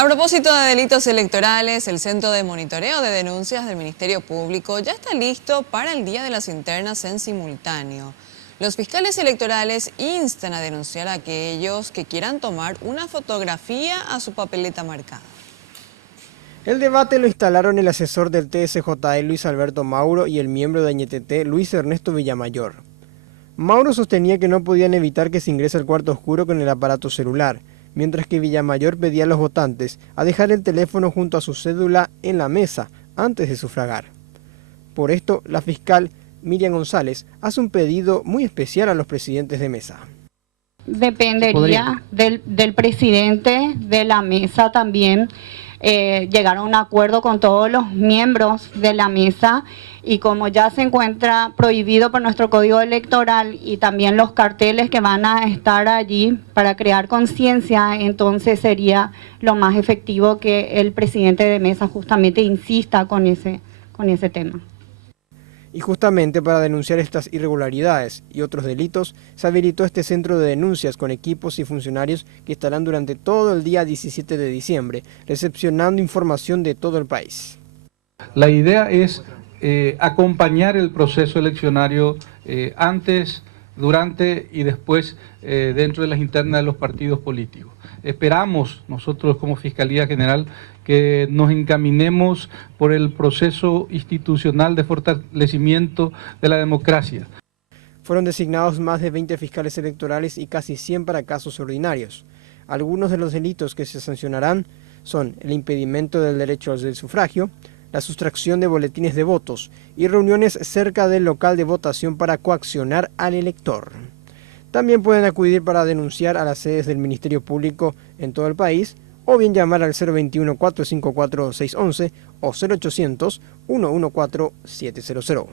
A propósito de delitos electorales, el Centro de Monitoreo de Denuncias del Ministerio Público ya está listo para el Día de las Internas en simultáneo. Los fiscales electorales instan a denunciar a aquellos que quieran tomar una fotografía a su papeleta marcada. El debate lo instalaron el asesor del TSJE Luis Alberto Mauro y el miembro de Ñetete Luis Ernesto Villamayor. Mauro sostenía que no podían evitar que se ingrese al cuarto oscuro con el aparato celular, mientras que Villamayor pedía a los votantes a dejar el teléfono junto a su cédula en la mesa antes de sufragar. Por esto, la fiscal Miriam González hace un pedido muy especial a los presidentes de mesa. Dependería del presidente de la mesa también llegar a un acuerdo con todos los miembros de la mesa, y como ya se encuentra prohibido por nuestro código electoral y también los carteles que van a estar allí para crear conciencia, entonces sería lo más efectivo que el presidente de mesa justamente insista con ese tema. Y justamente para denunciar estas irregularidades y otros delitos, se habilitó este centro de denuncias con equipos y funcionarios que estarán durante todo el día 17 de diciembre, recepcionando información de todo el país. La idea es acompañar el proceso eleccionario antes, durante y después dentro de las internas de los partidos políticos. Esperamos nosotros como Fiscalía General que nos encaminemos por el proceso institucional de fortalecimiento de la democracia. Fueron designados más de 20 fiscales electorales y casi 100 para casos ordinarios. Algunos de los delitos que se sancionarán son el impedimento del derecho al sufragio, la sustracción de boletines de votos y reuniones cerca del local de votación para coaccionar al elector. También pueden acudir para denunciar a las sedes del Ministerio Público en todo el país, o bien llamar al 021-454-611 o 0800-114-700.